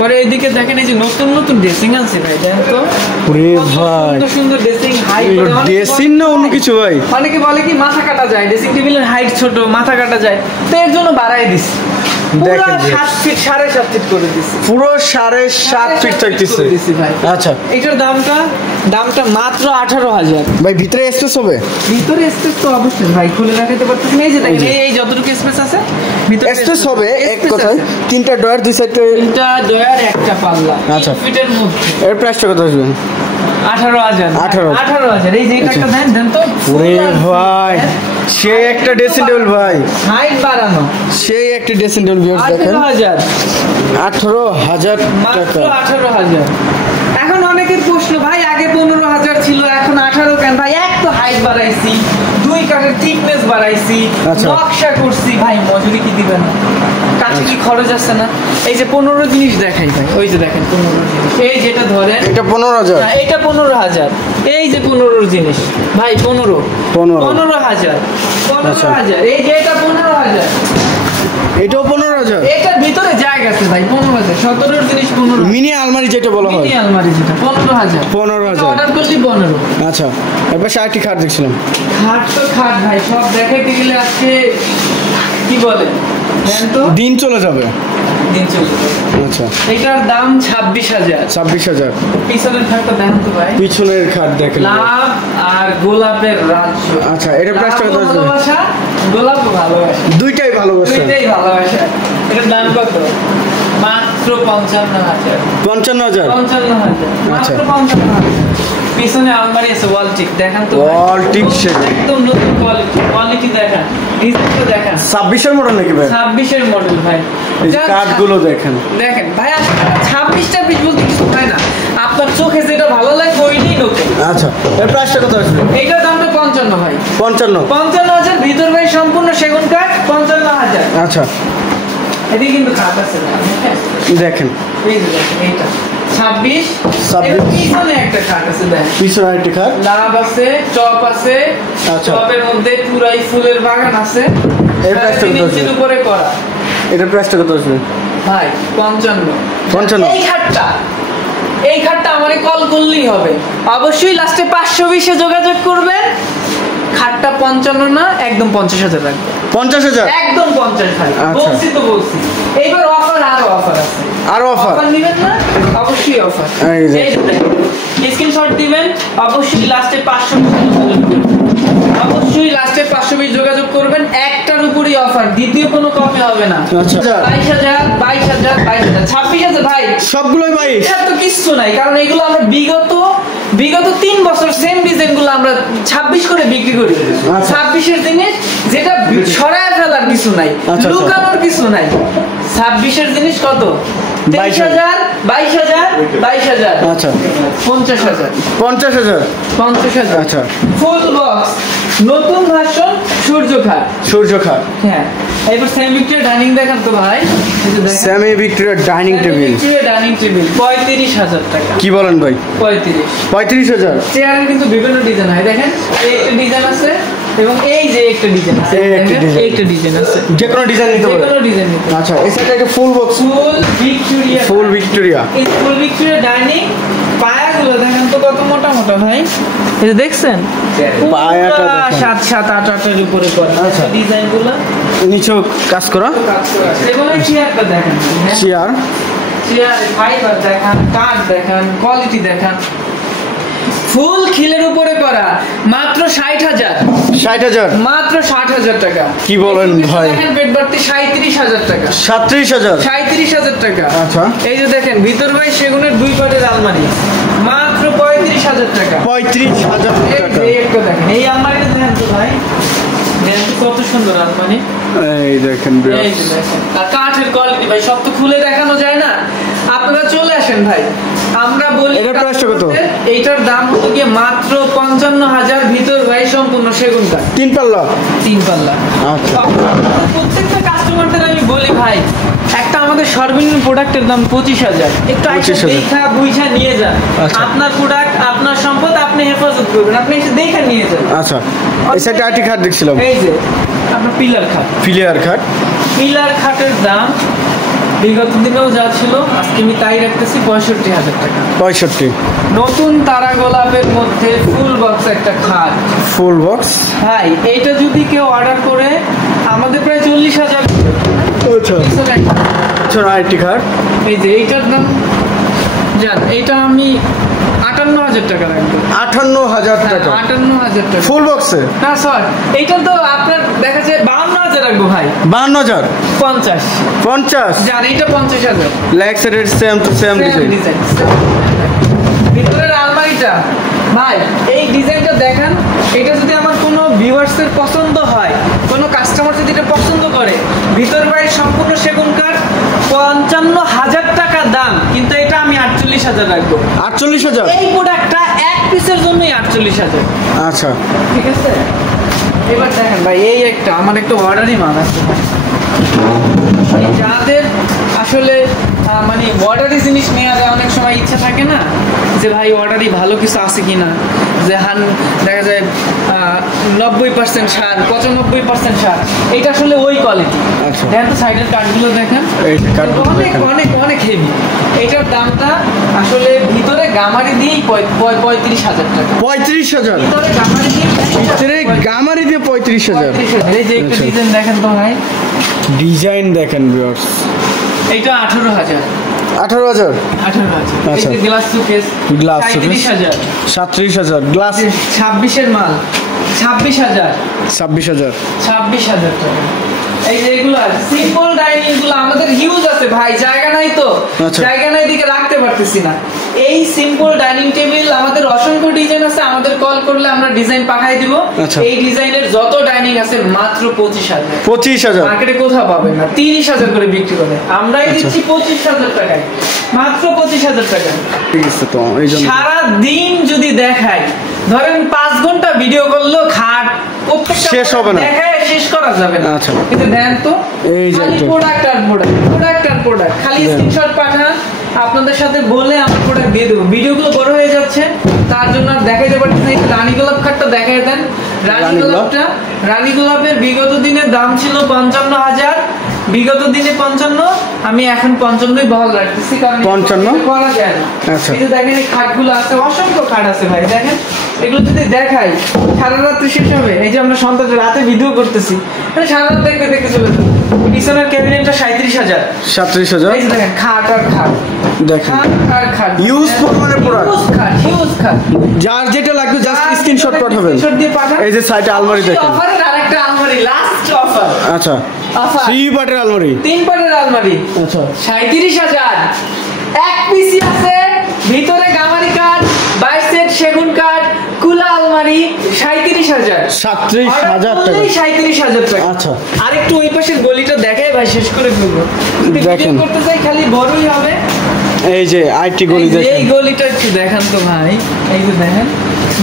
পরে এইদিকে দেখেন, এই যে নতুন ড্রেসিং আছে ভাই, দেখেন তো সুন্দর ড্রেসিং, ড্রেসিং না অন্য কিছু ভাই, অনেকে বলে কি মাথা কাটা যায়, ড্রেসিং টেবিলের হাইট ছোট, মাথা কাটা যায়, তো এর জন্য বাড়াই দিছি। দেখেন 7 ফিট 7.5 ফিট করে দিছি, পুরো 7.5 ফিট থাকতেছে ভাই। আচ্ছা, এটার দামটা মাত্র 18,000 ভাই। ভিতরে স্পেস হবে? ভিতরে স্পেস তো অবশ্যই ভাই, খুলে দেখাতে পারতেছেন। এই যে দেখেন, এই যতটুকু স্পেস আছে ভিতরে স্পেস হবে। এক কথায় 3টা ডয়ার, 2 সাইডে 3টা ডয়ার, একটা পাল্লা। আচ্ছা, ফিটের মধ্যে এর প্রাইসটা কত আসবে? 18,000। এই যে এটা একটা দেন তো। ওরে ভাই, সে একটা ড্রেসিং টেবিল ভাই, হাইট বাড়ানো, সেই একটা ড্রেসিং টেবিল ভিউয়ার্স দেখেন। 18,000 মাত্র টাকা। 18,000। এখন অনেকের প্রশ্ন, ভাই আগে 15,000 ছিল, এখন 18 কেন? ভাই এক তো হাইট বাড়াইছি, 2 কাঠের থিকনেস বাড়াইছি, আচ্ছা। নকশা করছি, ভাই মজুরি কি দিবেন না? কাছে কি খরচ আছে না? এই যে 15 জিনিস দেখাই ভাই, ওই যে দেখেন 15 জিনিস। এই যেটা ধরেন, এটা 15,000। এটা 15,000। এই যে 15 জিনিস ভাই, 15,000। এই যে এটা 15,000। এটাও 15,000। এটার ভিতরে জায়গা আছে ভাই, 15,000। 17 জিনিস 15,000। মিনি আলমারি যেটা বলা হয়, মিনি আলমারি যেটা 15,000। 15,000 অর্ডার করলি 15। আচ্ছা, এবার 60টি খাট দেখছিলাম। খাট তো খাট ভাই, সব দেখাইতে গেলে আজকে কি বলে দেন তো, দিন চলে যাবে। দিন চলবে। আচ্ছা, এটার দাম 26,000। 26,000। পিছনের খাটটা দেন তো ভাই, পিছনের খাট দেখেন। লাভ আর গোলাপের রাজ্য। আচ্ছা, এটা প্রাইসটা কত আসবে? ভালোবাসা, গোলাপ ভালোবাসা, দুইটাই ভালোবাসা। দুইটাই ভালোবাসা। এটার দাম কত? মাত্র 55,000। 55,000। 55,000, আচ্ছা। মাত্র 55,000। পিছনে আলমারি আছে, ওয়াল টিক দেখান তো। ওয়াল টিক সেট একদম নতুন কোয়ালিটি দেখান, ডিজাইনটা দেখান। 26-এর মডেল নাকি ভাই? 26-এর মডেল ভাই। এই যে কাঠগুলো দেখেন ভাই, 26টা পিস বলতে কিছু হয় না, আপনার চোখে যেটা ভালো লাগে ওইটাই নতুন। আচ্ছা, এর প্রাইসটা কত আসবে? এইটার দামটা 55 ভাই। 55,000। ভিতর ভাই সম্পূর্ণ সেগুন কাঠ, 55,000। আচ্ছা, এদিকে কিন্তু কাঠ আছে না, দেখেন এই যে দেখেন, এইটা 26। এর পিছনে একটা কাঠ আছে দেখেন, পিছনে আরেকটি খাট। লাভ আছে, চপ আছে। আচ্ছা। চপের মধ্যে পুরাই ফুলের বাগান আছে। এর প্রাইসটা কত আসবে? উপরে করা এটার প্রাইসটা কত আসবে? ভাই 55। 55। এই খাটটা আমারে কল করলেই হবে, অবশ্যই লাস্টে 520-এ যোগাযোগ করবেন। খাটটা 55 না, একদম 50,000 রাখবে। 50,000 একদম 50 ভাই। আচ্ছা। বলছি এইবার আরো অফার আছে। আরো অফার নিবেন না? অবশ্যই অফার। এই যে স্ক্রিনশট দিবেন, অবশ্যই লাস্টে 520 অবশ্যই লাস্টে 520 যোগাযোগ করবেন। একটার উপরই অফার, দ্বিতীয় কোনো কমে হবে না। আচ্ছা, 22,000, 26,000 ভাই, সবগুলোই ভাই। এটা তো কিছু নাই, কারণ এগুলো আমরা বিগত 3 বছর সেম ডিজাইন গুলো আমরা 26 করে বিক্রি করি। 26-এর জিনিস যেটা ছড়ায় ফেলার কিছু নাই, লুকানোর কিছু নাই। 26-এর জিনিস কত? 23,000, 22,000। আচ্ছা, 50,000। 50,000। আচ্ছা, ফুল বক্স, নতুন ভার্সন, সূর্য খাট। হ্যাঁ, এবার সেমি ভিক্টোরিয়া ডাইনিং দেখান তো ভাই। Semi Victoria dining table. 35,000 টাকা। কি বলেন ভাই? 35,000। চেয়ারের কিন্তু বিভিন্ন ডিজাইন হয়, দেখেন এই একটা ডিজাইন আছে, এবং এই যে একটা ডিজাইন আছে, একটা ডিজাইন আছে, যে কোনো ডিজাইন নিতে পারবেন। যে কোনো ডিজাইন নিতে। আচ্ছা, এই সেটটা একটা ফুল বক্স, ফুল ভিক্টোরিয়া। এই ফুল ভিক্টোরিয়া ডাইনিং পায়াগুলো দেখেন তো কত মোটা মোটা ভাই, এই যে দেখছেন পায়াটা দেখেন। 7-8 উপরে করে। আচ্ছা, ডিজাইনগুলো নিচেও কাজ করা। এবং এই চেয়ারটা দেখেন, চেয়ার ফাইবার দেখান, কাঠ দেখান, কোয়ালিটি দেখান। ফুল খিলের উপরে করা, মাত্র 60,000। 60,000। মাত্র 60,000 টাকা। কি বলেন ভাই? দেখেন পেট ভর্তি 37,000 টাকা। 37,000। 37,000 টাকা। আচ্ছা, এই যে দেখেন ভিতর ভাই সেগুনের 2 কাঠের আলমারি, মাত্র 35,000 টাকা। 35,000 টাকা। এই একটা দেখেন, এই আলমারিটা দেখেন তো ভাই, দেখেন তো কত সুন্দর আলমারি। এই দেখেন এই যে দেখেন, আর কাঠের কোয়ালিটি ভাই, সব তো খুলে দেখানো যায় না, আপনারা চলে আসেন ভাই। আমরা বলি এটার প্রাইসটা কত? এইটার দাম হলো গিয়ে মাত্র 55,000, ভিতর ভাই সম্পূর্ণ সেগুন কাঠ, 3 পাল্লা। 3 পাল্লা। আচ্ছা, প্রত্যেকটা কাস্টমারদের আমি বলি ভাই, একটা আমাদের সর্বনিম্ন প্রোডাক্টের দাম 25,000। একটু দেখা বুঝা নিয়ে যান। আপনার প্রোডাক্ট, আপনার সম্পদ, আপনি হেফাজত করবেন, আপনি এসে দেখা নিয়ে যান। আচ্ছা, এই সাইডে আরেকটি খাট দেখছিলাম, এই যে আপনার পিলার খাট। পিলার খাটের দাম বিগত দিনেও যা ছিল, আজকে আমি তাই রাখতেছি 65,000 টাকা। 65। নতুন তারা গোলাপের মধ্যে ফুল বক্স একটা খাট, ফুল বক্স ভাই এইটা যদি কেউ অর্ডার করে, আমাদের প্রায় 40,000 আচ্ছা আচ্ছা আইটি খাট এই যে এইটার দাম জান, এইটা আমি 58,000 টাকা রাখবো। 58,000 টাকা? 58,000 টাকা ফুল বক্সে? হ্যাঁ স্যার, এইটা তো আপনার দেখা যায় 52,000 রাখবো ভাই। 52,000? 50 জান, এইটা 50,000। লেগস এর সেম টু সেম ডিজাইন। ভিতরের আলমারিটা ভাই এই ডিজাইনটা দেখেন, এটা যদি আমার কোনো ভিউয়ার্সের পছন্দ হয়, কোনো কাস্টমার যদি এটা পছন্দ করে, ভিতর বাইরে সম্পূর্ণ সেগুন কাঠ, 55,000 টাকা দাম, কিন্তু এটা আমি 48,000 রাখবো। 48,000? এই প্রোডাক্টটা এক পিসের জন্যই 48,000। আচ্ছা ঠিক আছে, এবার দেখেন ভাই এই একটা আমার একটা অর্ডারই মাল আছে ভাই, যাদের আসলে মানে অর্ডারি জিনিস নেওয়া যায়, অনেক সময় ইচ্ছা থাকে না যে ভাই অর্ডারই ভালো কিছু আছে কিনা, যে দেখা যায় 90% সার, 95% সার, এটা আসলে ওই কোয়ালিটি। দেখেন তো সাইডের কাঠগুলো দেখেন, অনেক অনেক অনেক হেভি। এটার দামটা আসলে ভিতরে গামারি দিয়েই 35,000 টাকা। 35,000? ভিতরে গামারি দিয়ে, ভিতরে গামারি দিয়ে 35,000? এই যে একটা ডিজাইন দেখেন তো ভাই, ডিজাইন দেখেন ভিউয়ার্স। এইটা 18,000। 18,000? 18,000। আচ্ছা, এই যে glass showcase, glass showcase 37,000। 37,000 glass. 26 এর মাল 26,000। 26,000? 26,000 টাকা। এই যে এগুলো সিম্পল ডাইনিং গুলো আমাদের হিউজ আছে ভাই, জায়গা নাই তো, জায়গা নাই দিকে রাখতে পারতেছি না। এই সিম্পল ডাইনিং টেবিল আমাদের অসংখ্য ডিজাইন আছে, আমাদের কল করলে আমরা ডিজাইন পাঠিয়ে দিব। এই ডিজাইনের যত ডাইনিং আছে মাত্র 25,000। 25,000? মার্কেটে কোথাও পাবেন না, 30,000 করে বিক্রি করে, আমরাই দিচ্ছি 25,000 টাকায়, মাত্র 25,000 টাকা। ঠিক আছে, তো এই জন্য সারা দিন যদি দেখাই, ধরেন 5 ঘন্টা ভিডিও করলো, খাট প্রত্যেকটা শেষ হবে না, দেখায় শেষ করা যাবে না। আচ্ছা, কিন্তু দেন তো এই যে প্রোডাক্ট আর প্রোডাক্ট, প্রোডাক্ট আর প্রোডাক্ট, খালি স্ক্রিনশট পাঠান, আপনাদের সাথে বলে আমরা প্রোডাক্ট দিয়ে দেবো। ভিডিওগুলো বড় হয়ে যাচ্ছে, তার জন্য আর দেখাইতে পারছি না। রানী গোলাপ খাটটা দেখাই দেন। রানী গোলাপের বিগত দিনের দাম ছিল 55,000, বিগত দিনে 55, আমি এখন 55ই বহাল রাখতেছি, কারণ 55 করা যায় না। আচ্ছা, এই যে দেখেন এই খাটগুলো আছে, অসংখ্য খাট আছে ভাই, দেখেন এগুলো যদি দেখাই সারা রাত্রি শেষ হবে। এই যে আমরা সন্ধ্যা রাতে ভিডিও করতেছি, সারা রাত দেখতে দেখতে চলে যাবে। পিছনের ক্যাবিনেটটা 37,000। 37,000? এই যে দেখেন খাট আর খাট, দেখেন আর খাট, ইউজ পরিমাণের প্রোডাক্ট, হিউজ খাট। যার যেটা লাগবে জাস্ট স্ক্রিনশট পাঠাবেন। এই যে সাইডে আলমারি দেখেন, অফারের আরেকটা আলমারি, লাস্ট অফার। আচ্ছা, 3 পার্টের আলমারি? 3 পার্টের আলমারি। আচ্ছা, 37,000। এক পিসি আছে, ভিতরে গামারি কাঠ, 22 সেট সেগুন কাঠ, কুলা আলমারি, 37,000। 37,000 টাকা? 37,000 টাকা। আচ্ছা, আরেকটু ওই পাশের গলিটা দেখাই ভাই, শেষ করে ফেলবো। দেখেন করতে চাই খালি বড়ই হবে। এই যে আইটি গলি দেখেন, এই গলিটা একটু দেখান তো ভাই, এই যে দেখেন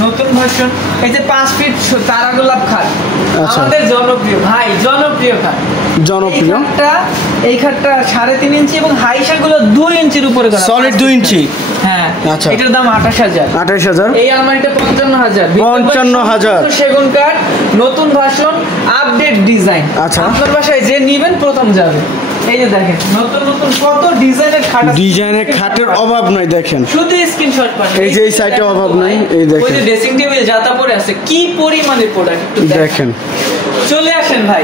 নতুন ভার্সন। এই যে 5 ফিট তারা গোলাপ খাট, আমাদের জনপ্রিয় ভাই, জনপ্রিয় খাট, জনপ্রিয়। এই খাটটা 3.5 ইঞ্চি এবং হাইসা গুলো 2 ইঞ্চির উপরে, সলিড 2 ইঞ্চি। হ্যাঁ, আচ্ছা, এটার দাম 28,000। 28,000? এই আলমারিটা 55,000। 55,000 সেগুন কাঠ, নতুন ভার্সন, আপডেট ডিজাইন। আচ্ছা, আপনার বাসায় যে নিবেন প্রথম যাবে। এই যে দেখেন নতুন নতুন কত ডিজাইনের খাট, ডিজাইনের খাটের অভাব নাই, দেখেন শুধু স্ক্রিনশট পাঠান। এই যে এই সাইডে অভাব নাই, এই দেখেন ওই যে ড্রেসিং টেবিল যাতা পড়ে আছে, কি পরিমাণে প্রোডাক্ট দেখেন। চলে আসেন ভাই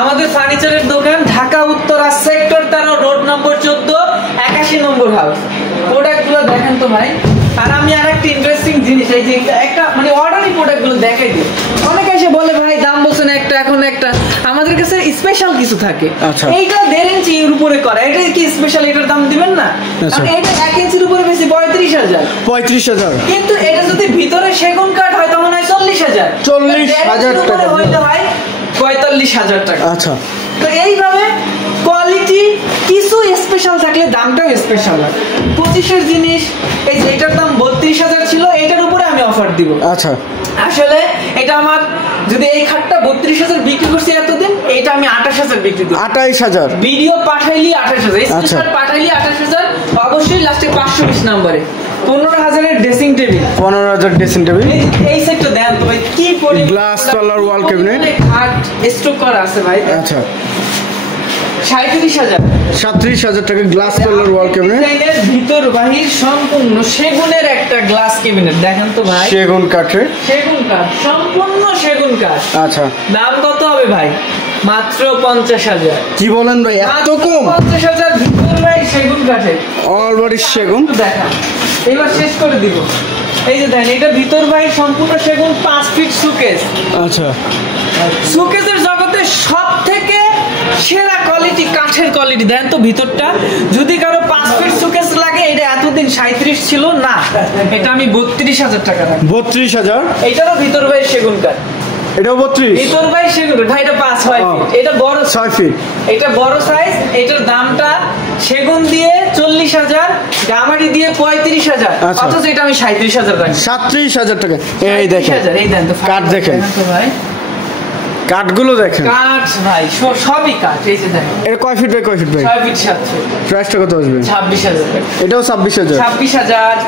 আমাদের ফার্নিচারের দোকান, Dhaka Uttara sector 13, road number 14, 81 নম্বর হাউস। প্রোডাক্টগুলো দেখেন তো ভাই। আর আমি আরেকটা ইন্টারেস্টিং জিনিস, এই যে একটা মানে অর্ডারি প্রোডাক্টগুলো দেখাই দিই। অনেকে এসে বলে ভাই দাম বলছেন একটা, এখন একটা, আমাদের কাছে স্পেশাল কিছু থাকে। এইটা 1.5 ইঞ্চির উপরে করা, এটা কি স্পেশাল, এটার দাম দিবেন না? কারণ এটা 1 ইঞ্চির উপরে বেশি 35,000। 35,000? কিন্তু এটা যদি ভিতরে সেগুন কাঠ হয় তখন হয় 40,000। 40,000 টাকা হইলে হয় 45,000 টাকা। আচ্ছা, তো এইভাবে কোয়ালিটি কিছু স্পেশাল থাকলে দামটাও স্পেশাল হয়। 25 জিনিস, এই যে এটার দাম 32,000 ছিল, এটার উপরে আমি অফার দিব। আচ্ছা, আসলে এটা আমার যদি এই খাটটা 32,000 বিক্রি করছি এতদিন, এটা আমি 28,000 বিক্রি করব। 28,000? ভিডিও পাঠাইলি 28,000, স্ক্রিনশট পাঠাইলি 28,000, অবশ্যই লাস্টে 520 নম্বরে 15,000 এর ড্রেসিং টেবিল। 15,000 dressing table? এই সেটটা দেন তো ভাই, কি পরিমাণ গ্লাস টলার ওয়াল ক্যাবিনেট, খাট স্টক করা আছে ভাই। আচ্ছা, 37,000। 37,000 টাকা গ্লাস টলার ওয়াল ক্যাবিনেট, ভিতর বাহির সম্পূর্ণ সেগুনের একটা গ্লাস ক্যাবিনেট। দেখেন তো ভাই, সেগুন কাঠের, সেগুন কাঠ, সম্পূর্ণ সেগুন কাঠ। আচ্ছা, দাম কত হবে ভাই? মাত্র 50,000। কি বলেন ভাই, এত কম? 50,000 ভিতর ভাই সেগুন কাঠের, অলরেডি সেগুন। দেখা এবার শেষ করে দিব। এই যে দেখেন, এটা ভিতর ভাই সম্পূর্ণ সেগুন, 5 ফিট সুকেস। আচ্ছা, সুকেসের জগতে সব থেকে সেরা কোয়ালিটি কাঠের কোয়ালিটি। দেন তো ভিতরটা, যদি কারো 5 ফিট সুকেস লাগে, এটা এতদিন 37 ছিল না, এটা আমি 32,000 টাকা রাখবো। 32,000? এটারও ভিতর ভাই সেগুন কাঠ, এটাও 32? ভিতর ভাই সেগুন ভাই, এটা 5-6 ফিট, এটা বড় 6 ফিট, এটা বড় সাইজ। এটার দামটা সেগুন দিয়ে 40,000, গামারি দিয়ে 35,000, অথচ এটা আমি 37,000 রাখি। 37,000 টাকা। এই দেখেন, এই দেন তো কাঠ দেখেন ভাই, কাঠগুলো দেখেন, কাঠ ভাই সবই কাঠ। এই যে দেখেন, এটা কয় ফিট বাই কয় ফিট ভাই? 6 ফিট 7 ফিট। প্রাইসটা কত আসবে? 26,000 টাকা। এটাও 26,000?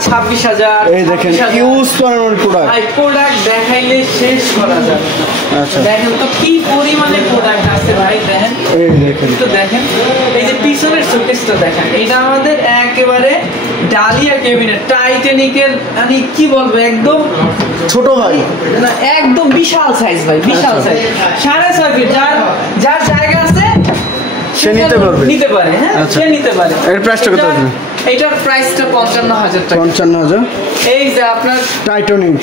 26,000। এই দেখেন, ইউজ পরিমাণ প্রোডাক্ট। ভাই প্রোডাক্ট দেখাইলে শেষ করা যাবে। আচ্ছা, দেখেন তো কি পরিমাণে প্রোডাক্ট আছে ভাই, দেখেন। এই দেখেন তো দেখেন, এই যে পিছনের শোকেসটা দেখেন, এটা আমাদের একেবারে ডালিয়া ক্যাবিনেট, টাইটানিকের, মানে কি বলবো, একদম ছোট ভাই, না একদম বিশাল সাইজ ভাই, বিশাল সাইজ। 6.5 ফিট, যার জায়গা আছে সে নিতে পারে। হ্যাঁ, আচ্ছা, সে নিতে পারে। এর প্রাইসটা কত আসবে? এটার প্রাইসটা 55,000 টাকা। 55,000? এই যে আপনার টাইটানিক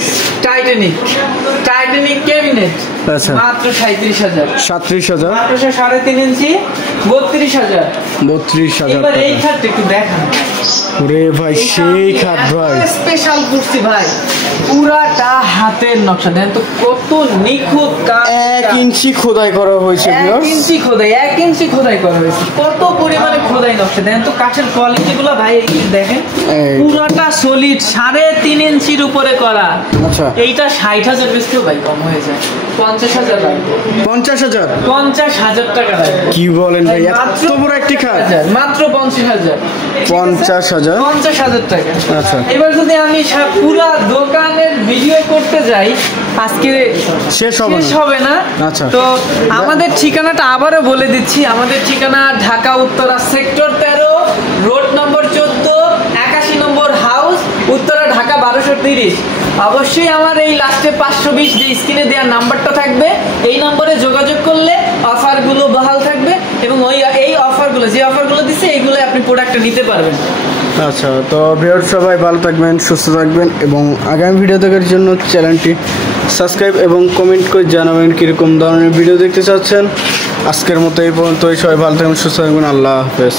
ক্যাবিনেট, আচ্ছা, মাত্র 37,000। 37,000? মাত্র 3.5 ইঞ্চি, 32,000। 32,000 এবার এই টাকা। খাটটা একটু দেখান। ওরে ভাই, সেই খাট ভাই, স্পেশাল কুর্সি ভাই, পুরাটা হাতের নকশা। দেন তো কত নিখুঁত কাজ, 1 ইঞ্চি খোদাই করা হয়েছে। 1 ইঞ্চি খোদাই করা হয়েছে। কত পরিমাণে খোদাই নকশা। দেন তো কাঠের কোয়ালিটি গুলো ভাই, এই দেখেন, পুরাটা সলিড 3.5 ইঞ্চির উপরে করা। আচ্ছা, এইটা 60,000 বেচতেও ভাই কম হয়ে যায়, 50,000 লাগবে। 50,000? 50,000 টাকা লাগবে। কি বলেন ভাই, এত বড় একটি খাট? মাত্র 50,000। 50,000? 50,000 টাকা। আচ্ছা, এবার যদি আমি পুরা দোকানের ভিডিও করতে যাই, আজকে শেষ হবে না। আচ্ছা, তো আমাদের ঠিকানাটা আবারও বলে দিচ্ছি। আমাদের ঠিকানা Dhaka Uttara sector 13, road number 14, 81 নম্বর হাউস, উত্তরা ঢাকা 1230। অবশ্যই আমার এই লাস্টে 520 যে স্ক্রিনে দেওয়ার নাম্বারটা থাকবে, এই নম্বরে যোগাযোগ করলে অফারগুলো বহাল থাকবে, এবং এই অফারগুলো, যে অফারগুলো দিচ্ছে, এইগুলো আপনি প্রোডাক্টটা নিতে পারবেন। আচ্ছা, তো ভিউয়ার্স সবাই ভালো থাকবেন, সুস্থ থাকবেন, এবং আগামী ভিডিও দেখার জন্য চ্যানেলটি সাবস্ক্রাইব এবং কমেন্ট করে জানাবেন কীরকম ধরনের ভিডিও দেখতে চাচ্ছেন। আজকের মতো এই পর্যন্তই। সবাই ভালো থাকবেন, সুস্থ থাকবেন। আল্লাহ হাফেজ।